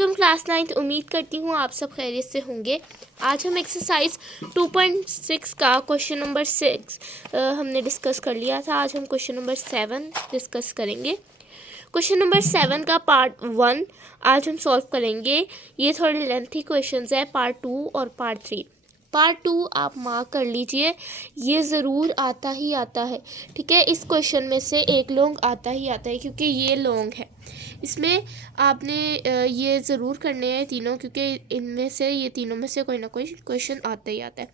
Welcome class 9। उम्मीद करती हूँ आप सब खैरियत से होंगे। आज हम एक्सरसाइज 2.6 का क्वेश्चन नंबर 6 हमने डिस्कस कर लिया था। आज हम क्वेश्चन नंबर 7 डिस्कस करेंगे। क्वेश्चन नंबर 7 का पार्ट 1 आज हम सॉल्व करेंगे। ये थोड़े लेंथी क्वेश्चंस है, पार्ट 2 और पार्ट 3। पार्ट 2 आप मार्क कर लीजिए, ये ज़रूर आता ही आता है। ठीक है, इस क्वेश्चन में से एक लॉन्ग आता ही आता है क्योंकि ये लॉन्ग है। इसमें आपने ये ज़रूर करने हैं तीनों, क्योंकि इनमें से ये तीनों में से कोई ना कोई क्वेश्चन आता ही आता है।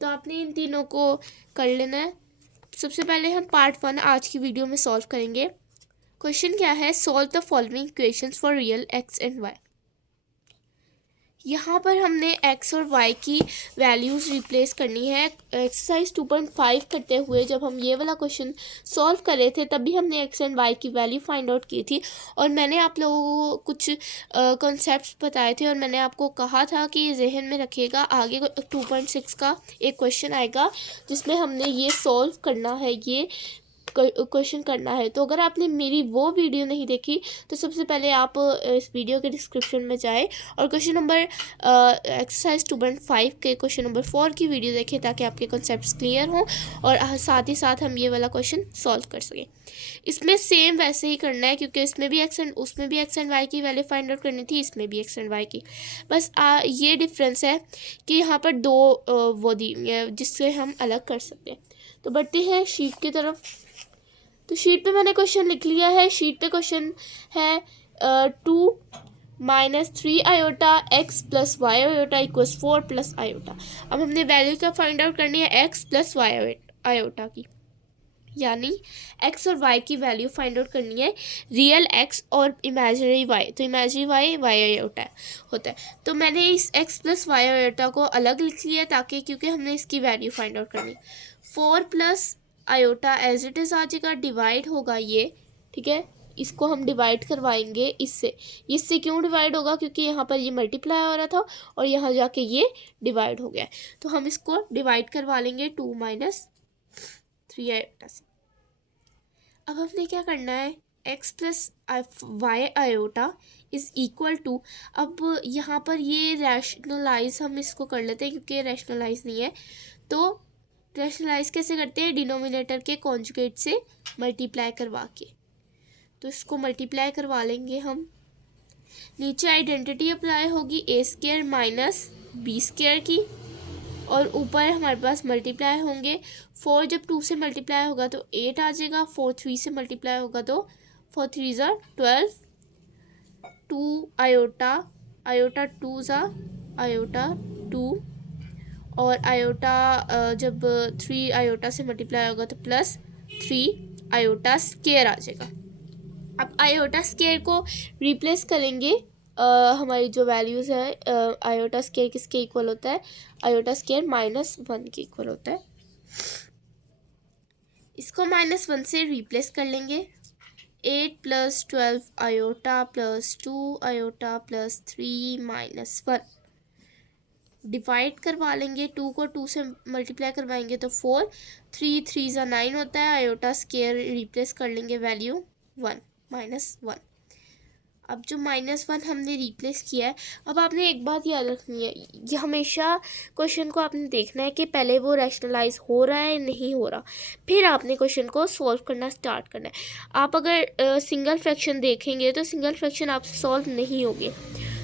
तो आपने इन तीनों को कर लेना है। सबसे पहले हम पार्ट 1 आज की वीडियो में सॉल्व करेंगे। क्वेश्चन क्या है? Solve the following equations for real x and y. यहाँ पर हमने x और y की वैल्यूज़ रिप्लेस करनी है। एक्सरसाइज 2.5 करते हुए जब हम ये वाला क्वेश्चन सॉल्व कर रहे थे तभी हमने x एंड y की वैल्यू फाइंड आउट की थी, और मैंने आप लोगों को कुछ कॉन्सेप्ट्स बताए थे और मैंने आपको कहा था कि जहन में रखिएगा, आगे 2.6 का एक क्वेश्चन आएगा जिसमें हमने ये सॉल्व करना है, ये क्वेश्चन करना है। तो अगर आपने मेरी वो वीडियो नहीं देखी तो सबसे पहले आप इस वीडियो के डिस्क्रिप्शन में जाएं और क्वेश्चन नंबर एक्सरसाइज 2.5 के क्वेश्चन नंबर 4 की वीडियो देखें ताकि आपके कॉन्सेप्ट्स क्लियर हों और साथ ही साथ हम ये वाला क्वेश्चन सॉल्व कर सकें। इसमें सेम वैसे ही करना है क्योंकि इसमें भी उसमें भी एक्स एंड वाई की वैल्यू फाइंड आउट करनी थी, इसमें भी एक्स एंड वाई की। बस ये डिफरेंस है कि यहाँ पर दो वो दी जिससे हम अलग कर सकते हैं। तो बढ़ते हैं शीट की तरफ। तो शीट पे मैंने क्वेश्चन लिख लिया है। शीट पे क्वेश्चन है 2 - 3 iota x plus y iota equals 4 plus iota. अब हमने वैल्यू क्या फाइंड आउट करनी है? x प्लस वाई आयोटा की, यानी x और y की वैल्यू फाइंड आउट करनी है, रियल x और इमेजिनरी y। तो इमेजिनरी y आयोटा होता है। तो मैंने इस x प्लस वाई आयोटा को अलग लिख लिया ताकि, क्योंकि हमने इसकी वैल्यू फाइंड आउट करनी। 4 plus iota as it is आ जाएगा, डिवाइड होगा ये। ठीक है, इसको हम डिवाइड करवाएंगे इससे क्यों डिवाइड होगा? क्योंकि यहाँ पर ये मल्टीप्लाई हो रहा था और यहाँ जाके ये डिवाइड हो गया। तो हम इसको डिवाइड करवा लेंगे 2 - 3 आयोटा से। अब हमने क्या करना है? x plus y iota is equal to, अब यहाँ पर ये रैशनलाइज हम इसको कर लेते हैं क्योंकि ये रैशनलाइज नहीं है। तो रैशनलाइज कैसे करते हैं? डिनोमिनेटर के कॉन्जुगेट से मल्टीप्लाई करवा के। तो इसको मल्टीप्लाई करवा लेंगे हम। नीचे आइडेंटिटी अप्लाई होगी a² माइनस b² की, और ऊपर हमारे पास मल्टीप्लाई होंगे। 4 जब 2 से मल्टीप्लाई होगा तो 8 आ जाएगा, 4 3 से मल्टीप्लाई होगा तो 4 3 ज़ा 12, 2 आयोटा 2 ज़ा आयोटा 2, और आयोटा जब 3 आयोटा से मल्टीप्लाई होगा तो प्लस 3 आयोटा स्केयर आ जाएगा। अब आयोटा स्केयर को रिप्लेस करेंगे। हमारी जो वैल्यूज़ है, आयोटा स्केयर किसके इक्वल होता है? आयोटा स्केयर -1 के इक्वल होता है। इसको -1 से रिप्लेस कर लेंगे। 8 plus 12 iota plus 2 iota plus 3 -1 divide करवा लेंगे। 2 को 2 से मल्टीप्लाई करवाएंगे तो 4, 3 3 ज़ा 9 होता है। आयोटा स्केयर रिप्लेस कर लेंगे वैल्यू 1 -1। अब जो -1 हमने रिप्लेस किया है, अब आपने एक बात याद रखनी है, ये हमेशा क्वेश्चन को आपने देखना है कि पहले वो रैशनलाइज हो रहा है नहीं हो रहा, फिर आपने क्वेश्चन को सॉल्व करना स्टार्ट करना है। आप अगर सिंगल फ्रैक्शन देखेंगे तो सिंगल फ्रैक्शन आपसे सॉल्व नहीं होगी।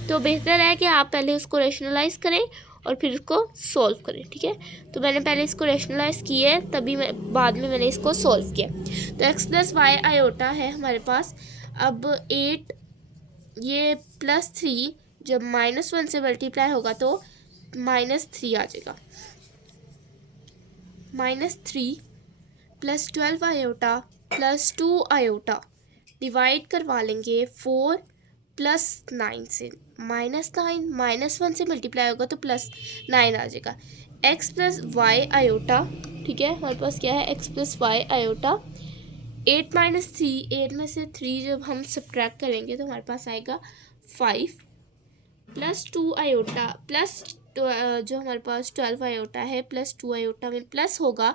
तो बेहतर है कि आप पहले उसको रैशनलाइज करें और फिर उसको सॉल्व करें। ठीक है, तो मैंने पहले इसको रैशनलाइज किया है, तभी बाद में मैंने इसको सॉल्व किया। तो x प्लस वाई आयोटा है हमारे पास। अब 8 ये प्लस 3 जब -1 से मल्टीप्लाई होगा तो -3 आ जाएगा। -3 plus 12 iota plus 2 iota divide करवा लेंगे 4 प्लस 9 से। -9 -1 से मल्टीप्लाई होगा तो +9 आ जाएगा। x प्लस वाई आयोटा, ठीक है, हमारे पास क्या है? x plus y iota. 8 - 3, 8 में से 3 जब हम सब्ट्रैक्ट करेंगे तो हमारे पास आएगा 5 प्लस 2 आयोटा प्लस जो हमारे पास 12 आयोटा है प्लस 2 आयोटा में प्लस होगा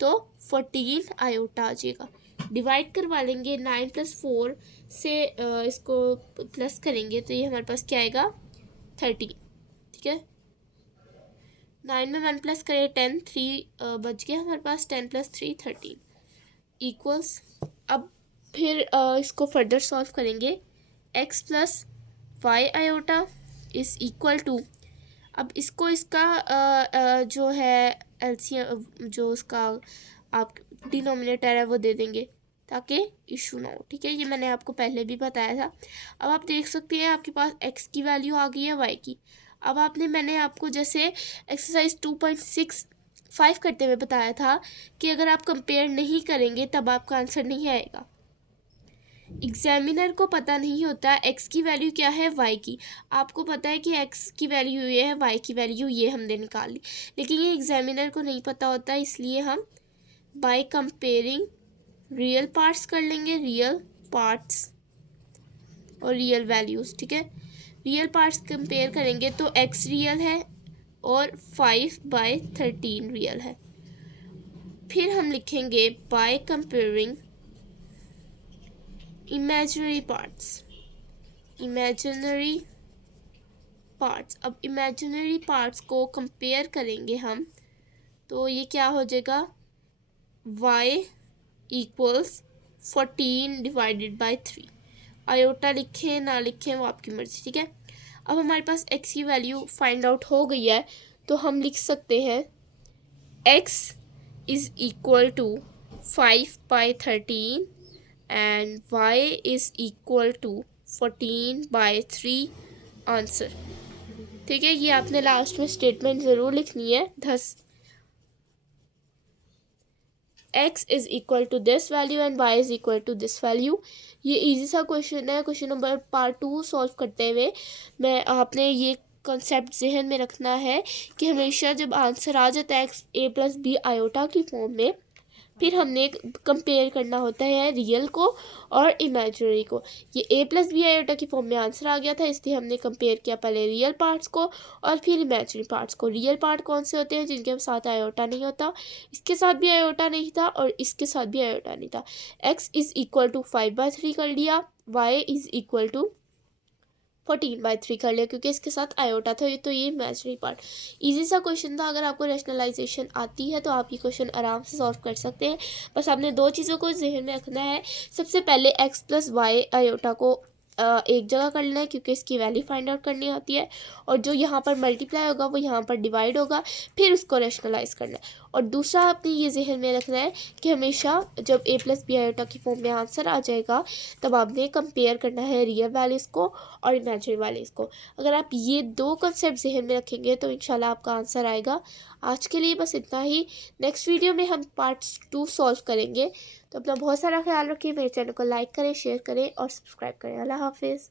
तो 14 आयोटा आ जाएगा। डिवाइड करवा लेंगे 9+4 से, इसको प्लस करेंगे तो ये हमारे पास क्या आएगा 13, ठीक है। 9 में 1 प्लस करें 10, 3 बच गया हमारे पास, 10+3 13 इक्वल्स। अब फिर इसको फर्दर सॉल्व करेंगे, x plus y iota is equal to, अब इसको इसका जो है एलसीएम, जो उसका आप डिनोमिनेटर है वो दे देंगे ताकि इशू ना हो, ठीक है। ये मैंने आपको पहले भी बताया था। अब आप देख सकते हैं आपके पास x की वैल्यू आ गई है y की। अब मैंने आपको जैसे एक्सरसाइज 2.65 करते हुए बताया था कि अगर आप कंपेयर नहीं करेंगे तब आपका आंसर नहीं आएगा। एग्जामिनर को पता नहीं होता x की वैल्यू क्या है y की, आपको पता है कि x की वैल्यू ये है, y की वैल्यू ये हमने निकाल ली, लेकिन ये एग्जामिनर को नहीं पता होता, इसलिए हम बाय कंपेयरिंग रियल पार्ट्स कर लेंगे, रियल पार्ट्स और रियल वैल्यूज़, ठीक है। रियल पार्ट्स कंपेयर करेंगे तो x रियल है और 5/13 रियल है। फिर हम लिखेंगे by comparing imaginary parts, imaginary parts. अब इमेजिनरी पार्ट्स को कंपेयर करेंगे हम तो ये क्या हो जाएगा, y इक्वल्स 14/3। आयोटा लिखें ना लिखें वो आपकी मर्ज़ी, ठीक है। अब हमारे पास x की वैल्यू फाइंड आउट हो गई है तो हम लिख सकते हैं x is equal to 5/13 and y is equal to 14/3 answer, ठीक है। ये आपने लास्ट में स्टेटमेंट ज़रूर लिखनी है। Thus x is equal to this value and y is equal to this value. ये इजी सा क्वेश्चन है। क्वेश्चन नंबर पार्ट 2 सॉल्व करते हुए मैं आपने ये कॉन्सेप्ट जहन में रखना है कि हमेशा जब आंसर आ जाता है x a+b आयोटा की फॉर्म में, फिर हमने कंपेयर करना होता है रियल को और इमेजिनरी को। ये a+b आयोटा की फॉर्म में आंसर आ गया था, इसलिए हमने कंपेयर किया पहले रियल पार्ट्स को और फिर इमेजिनरी पार्ट्स को। रियल पार्ट कौन से होते हैं, जिनके साथ आयोटा नहीं होता, इसके साथ भी आयोटा नहीं था और इसके साथ भी आयोटा नहीं था। x इज़ इक्वल टू 5/3 कर लिया, y इज़ इक्वल टू 14/3 कर लिया क्योंकि इसके साथ आयोटा था। तो ये इमेजिनरी पार्ट इजी सा क्वेश्चन था। अगर आपको रैशनलाइजेशन आती है तो आप ये क्वेश्चन आराम से सॉल्व कर सकते हैं। बस आपने दो चीज़ों को जहन में रखना है। सबसे पहले x प्लस वाई आयोटा को एक जगह कर लेना है क्योंकि इसकी वैल्यू फाइंड आउट करनी होती है, और जो यहाँ पर मल्टीप्लाई होगा वो यहाँ पर डिवाइड होगा, फिर उसको रैशनलाइज करना है। और दूसरा आपने ये जहन में रखना है कि हमेशा जब a+b आयोटा की फॉर्म में आंसर आ जाएगा तब आपने कंपेयर करना है रियल वैल्यूज़ को और इमेजिनरी वैल्यूज़ को। अगर आप ये दो कंसेप्ट जहन में रखेंगे तो इंशाल्लाह आपका आंसर आएगा। आज के लिए बस इतना ही। नेक्स्ट वीडियो में हम पार्ट 2 सॉल्व करेंगे। तो अपना बहुत सारा ख्याल रखिए। मेरे चैनल को लाइक करें, शेयर करें और सब्सक्राइब करें। अल्लाह हाफिज़।